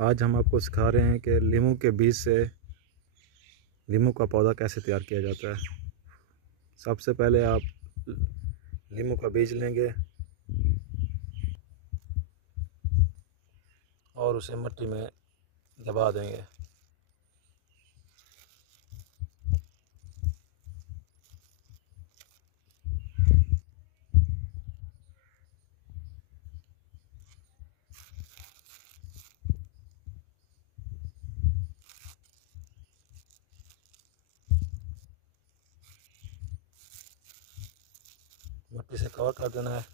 आज हम आपको सिखा रहे हैं कि लीमू के बीज से लीमू का पौधा कैसे तैयार किया जाता है। सबसे पहले आप लीमू का बीज लेंगे और उसे मिट्टी में दबा देंगे। मिट्टी से कवर कर देना है।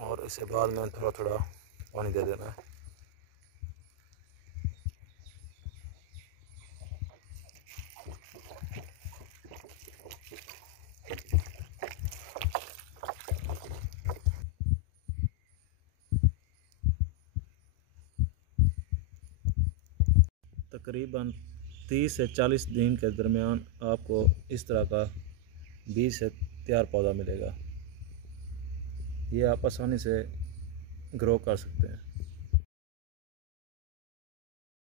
और इसे बाद में थोड़ा थोड़ा पानी दे देना है। तकरीबन 30 से 40 दिन के दरमियान आपको इस तरह का बीज से तैयार पौधा मिलेगा। ये आप आसानी से ग्रो कर सकते हैं।